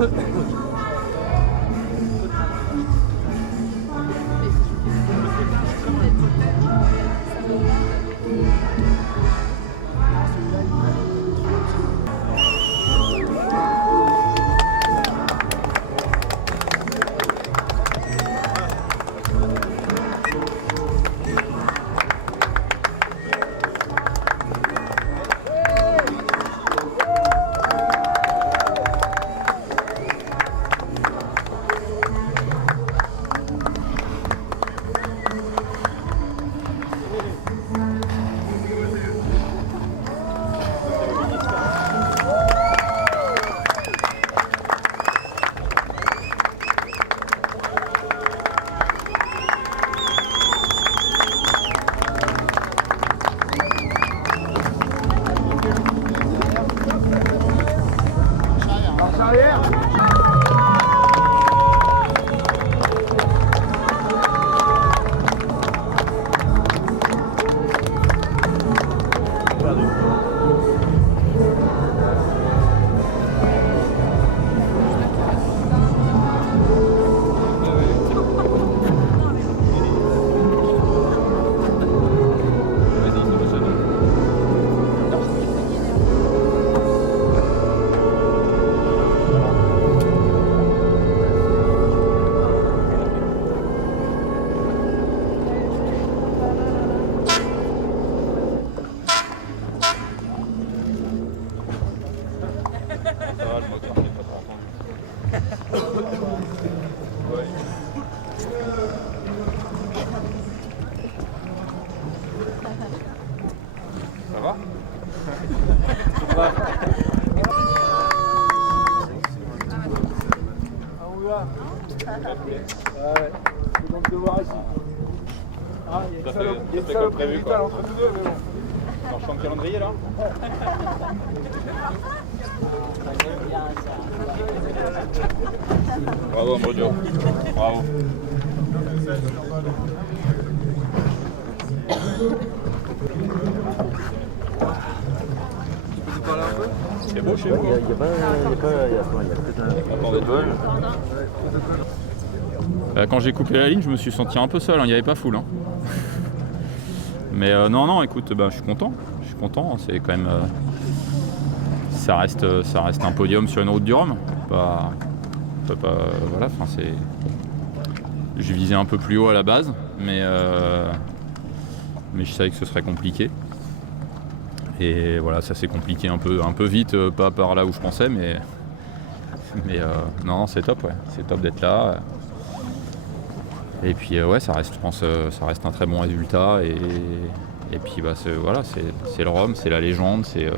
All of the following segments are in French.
Ça va? Donc de voir ici. Ah, il y a Ça fait comme prévu quoi. entre nous deux, mais bon. On change le calendrier là? Bravo Ambrodio. Bravo. C'est beau chez vous? Il n'y a pas Attendez deux. Quand j'ai coupé la ligne, je me suis senti un peu seul, il n'y avait pas foule. Mais non, écoute, je suis content. C'est quand même. Ça reste un podium sur une route du Rhum. Voilà, c'est. Je visais un peu plus haut à la base, mais je savais que ce serait compliqué. Et voilà, ça s'est compliqué un peu vite, pas par là où je pensais, mais non, c'est top, ouais. C'est top d'être là. Et puis ouais, ça reste, je pense, ça reste un très bon résultat. Et puis c'est le Rhum, c'est la légende, Et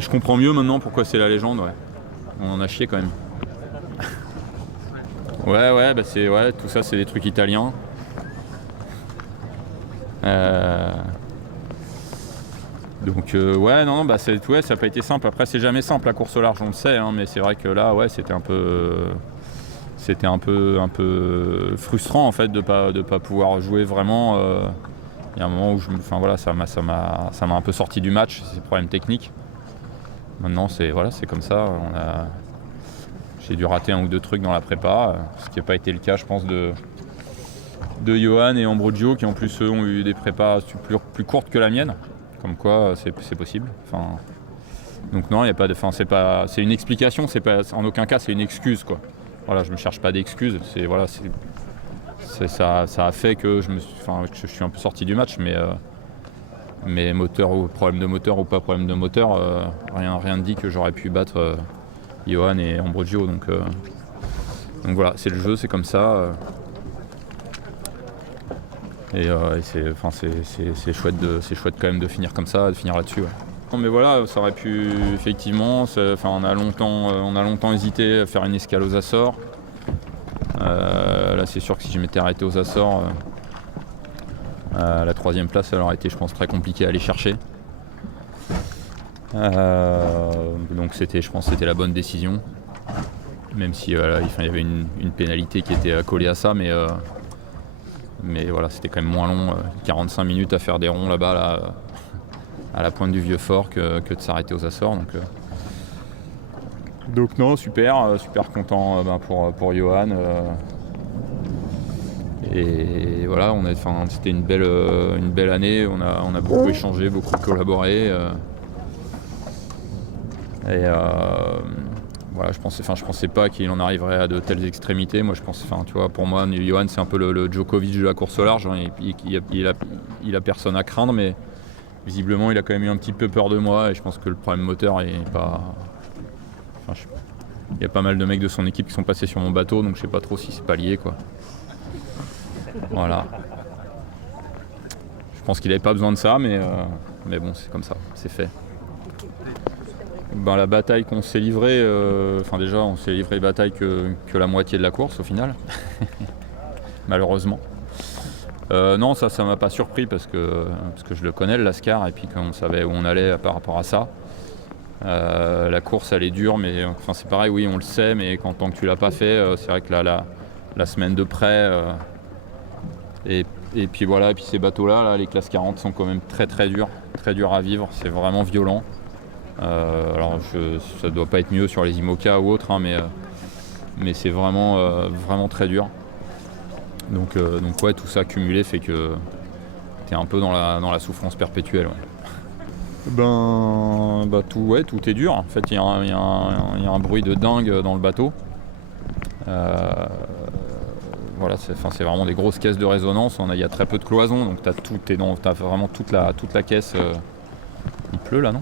je comprends mieux maintenant pourquoi c'est la légende, ouais. On en a chié quand même. Ouais, tout ça c'est des trucs italiens. Donc ça n'a pas été simple. Après c'est jamais simple la course au large, on le sait, hein, mais c'est vrai que là c'était un peu frustrant en fait de pas pouvoir jouer vraiment. Il y a un moment où ça m'a un peu sorti du match, ces problèmes techniques. Maintenant c'est comme ça. J'ai dû rater un ou deux trucs dans la prépa, ce qui n'a pas été le cas je pense de Johan et Ambrogio qui en plus eux ont eu des prépas plus courtes que la mienne. Comme quoi c'est possible. Donc non, il y a pas de. C'est une explication, c'est pas en aucun cas c'est une excuse quoi. Voilà, je me cherche pas d'excuses. Ça a fait que je suis un peu sorti du match, mais moteur ou problème de moteur ou pas problème de moteur, rien ne dit que j'aurais pu battre Johan et Ambrogio. Donc voilà, c'est le jeu, c'est comme ça. Et c'est chouette quand même de finir comme ça, de finir là-dessus. Ouais. Non, mais voilà, ça aurait pu effectivement. On a longtemps hésité à faire une escale aux Açores. Là, c'est sûr que si je m'étais arrêté aux Açores, la troisième place, ça aurait été, je pense, très compliqué à aller chercher. Donc je pense que c'était la bonne décision. Même si il y avait une pénalité qui était collée à ça, mais voilà, c'était quand même moins long, 45 minutes à faire des ronds là-bas, à la pointe du Vieux-Fort, que de s'arrêter aux Açores. Donc non, super content pour Johan. Et voilà, c'était une belle année, on a beaucoup échangé, beaucoup collaboré. Voilà, je pensais pas qu'il en arriverait à de telles extrémités. Moi, tu vois, pour moi, Johan, c'est un peu le Djokovic de la course au large. Il a personne à craindre, mais visiblement, il a quand même eu un petit peu peur de moi. Et je pense que le problème moteur est pas. Il y a pas mal de mecs de son équipe qui sont passés sur mon bateau, donc je sais pas trop si c'est pas lié, quoi. Voilà. Je pense qu'il avait pas besoin de ça, mais bon, c'est comme ça, c'est fait. La bataille qu'on s'est livrée, déjà on s'est livré bataille que la moitié de la course au final, malheureusement. Non, ça m'a pas surpris parce que je le connais, le Lascar, et puis qu'on savait où on allait par rapport à ça. La course elle est dure, mais c'est pareil, oui on le sait, mais tant que tu l'as pas fait, c'est vrai que la semaine de près, et puis voilà, et puis ces bateaux-là, les classes 40 sont quand même très durs à vivre, c'est vraiment violent. Alors ça doit pas être mieux sur les IMOCA ou autres, hein, mais c'est vraiment très dur. Donc ouais, tout ça cumulé fait que t'es un peu dans la souffrance perpétuelle. Ouais. Tout est dur. En fait, il y a un bruit de dingue dans le bateau. Voilà, c'est vraiment des grosses caisses de résonance. Il y a très peu de cloisons, donc t'as vraiment toute la caisse. Il pleut là, non?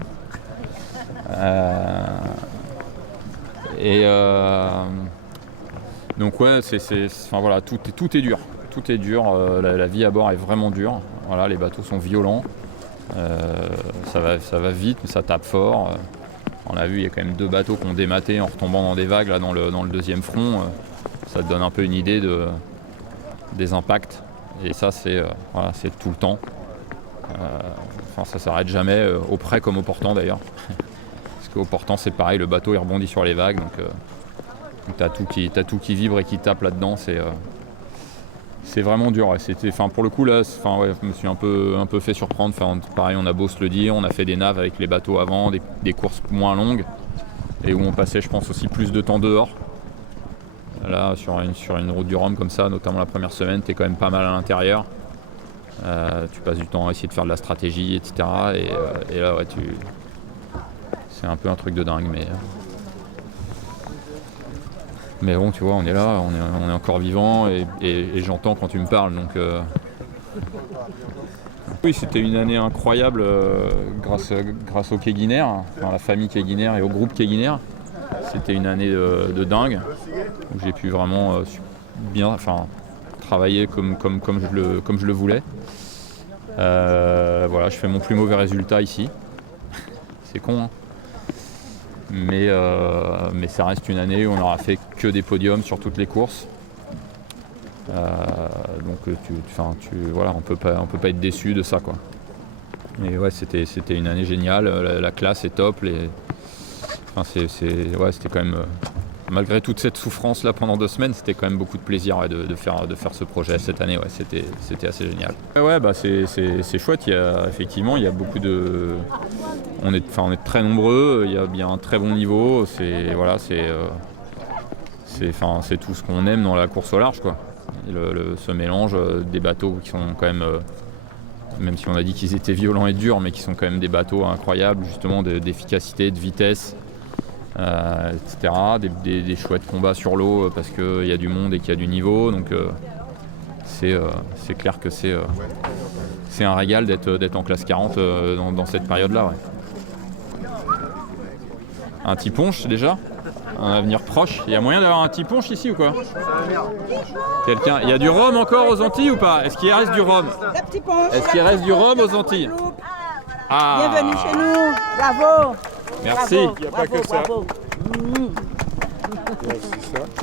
Donc ouais, voilà, tout est dur. Tout est dur. La vie à bord est vraiment dure. Voilà, les bateaux sont violents. Ça va vite, mais ça tape fort. On a vu, il y a quand même 2 bateaux qui ont dématé en retombant dans des vagues là, dans le deuxième front. Ça te donne un peu une idée des impacts. Et ça, c'est tout le temps. Ça s'arrête jamais, au près comme au portant d'ailleurs. Parce qu'au portant, c'est pareil, le bateau il rebondit sur les vagues. Donc t'as tout qui vibre et qui tape là-dedans. C'est vraiment dur. Ouais. Pour le coup, là, je me suis un peu fait surprendre. Pareil, on a beau se le dire, on a fait des naves avec les bateaux avant, des courses moins longues, et où on passait, je pense, aussi plus de temps dehors. Là, sur une route du Rhum comme ça, notamment la première semaine, t'es quand même pas mal à l'intérieur. Tu passes du temps à essayer de faire de la stratégie, etc. Et là, ouais, c'est un peu un truc de dingue, mais bon, tu vois, on est là, on est encore vivant, et j'entends quand tu me parles, donc... Oui, c'était une année incroyable grâce au Quai Guiner, à la famille Quai Guiner et au groupe Quai Guiner. C'était une année de dingue, où j'ai pu vraiment bien travailler comme je le voulais. Voilà, je fais mon plus mauvais résultat ici. C'est con, hein. Mais ça reste une année où on n'aura fait que des podiums sur toutes les courses. Donc voilà, on peut pas être déçu de ça, quoi. Mais ouais, c'était une année géniale, la classe est top, c'était quand même, malgré toute cette souffrance là pendant 2 semaines, c'était quand même beaucoup de plaisir, ouais, de faire ce projet cette année. Ouais, c'était assez génial. Ouais, c'est chouette. Effectivement, il y a beaucoup de, on est très nombreux. Il y a bien un très bon niveau. C'est tout ce qu'on aime dans la course au large, quoi. Ce mélange des bateaux qui sont quand même si on a dit qu'ils étaient violents et durs, mais qui sont quand même des bateaux incroyables, justement, d'efficacité, de vitesse. Etc. Des chouettes combats sur l'eau parce qu'il y a du monde et qu'il y a du niveau, donc c'est clair que c'est un régal d'être en classe 40 dans cette période-là. Ouais. Un petit punch déjà, un avenir proche. Il y a moyen d'avoir un petit punch ici ou quoi? Quelqu'un, il y a du rhum encore aux Antilles ou pas? Est-ce qu'il reste du rhum? Est-ce qu'il reste du rhum aux Antilles? Ah. Bienvenue chez nous, bravo. Merci. Bravo, Il n'y a pas que ça. bravo.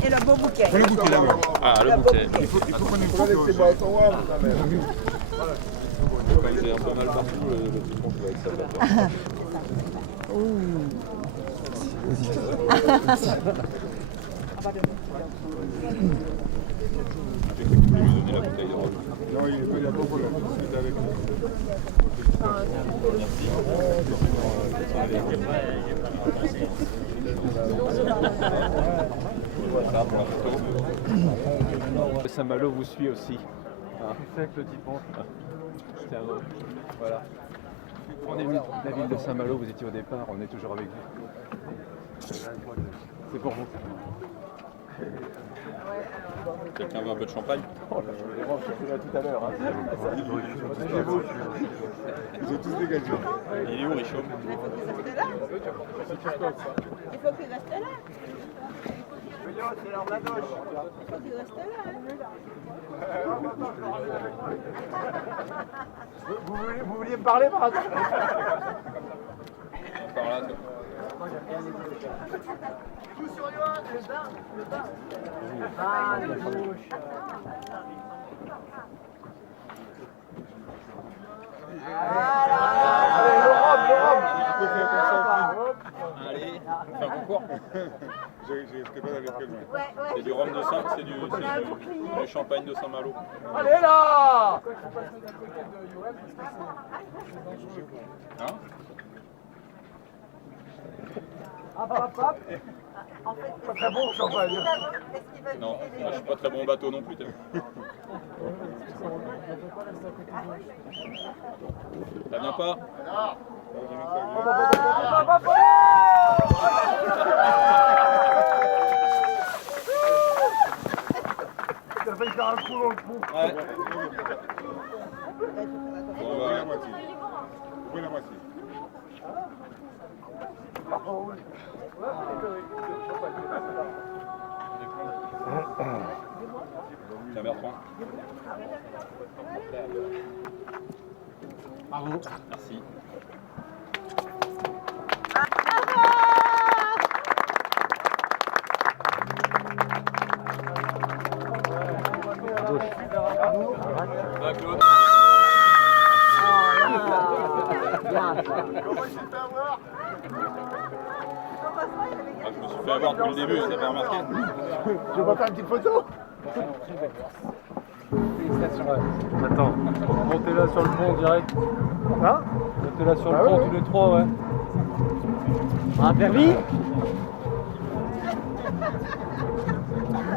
Et le beau bouquet. Prenez le bouquet là, ouais. Ah, le bouquet. Il faut prendre une photo avec ses bâtons là, quand même. Quand il est un peu mal partout, le petit punch avec ça. Non, il a pas de problème. C'est avec nous. Saint-Malo vous suit aussi. C'est avec le dimanche. Voilà. Prenez la ville de Saint-Malo, vous étiez au départ, on est toujours avec vous. C'est pour vous. Quelqu'un veut un peu de champagne? Oh là, je me dérange, je suis là tout à l'heure. Ils ont tous dégagé. Il est où, Richaud? Il faut qu'il reste là. Il faut qu'il reste là. Vous vouliez me parler par hasard? Par là, allez, on fait un concours. J'étais pas avec elle. C'est du rhum de Saint, c'est du champagne de Saint-Malo. Allez là! Hein? Hop. Pas très bon champagne. Non, moi je suis pas très bon bateau non plus. Ça vient pas? Ça fait faire un trou dans le trou. Ouais. Ouvrez la moitié. Ouvrez la moitié. Tiens, Bertrand. Bravo. Merci. Va, Claude. Je me suis fait avoir depuis le début, vous avez pas remarqué? Je vais pas faire une petite photo. Attends, montez là sur le pont direct. Hein? Montez là sur le pont tous les trois, ouais. Un permis?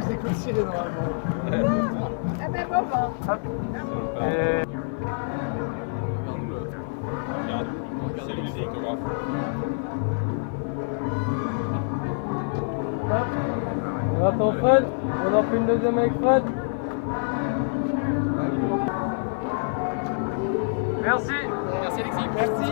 C'est que le ciré normalement. Ah ben bon. Et... Regarde, c'est lui, c'est l'autographe. On attend Fred, on en fait une deuxième avec Fred. Merci. Merci Alexis. Merci.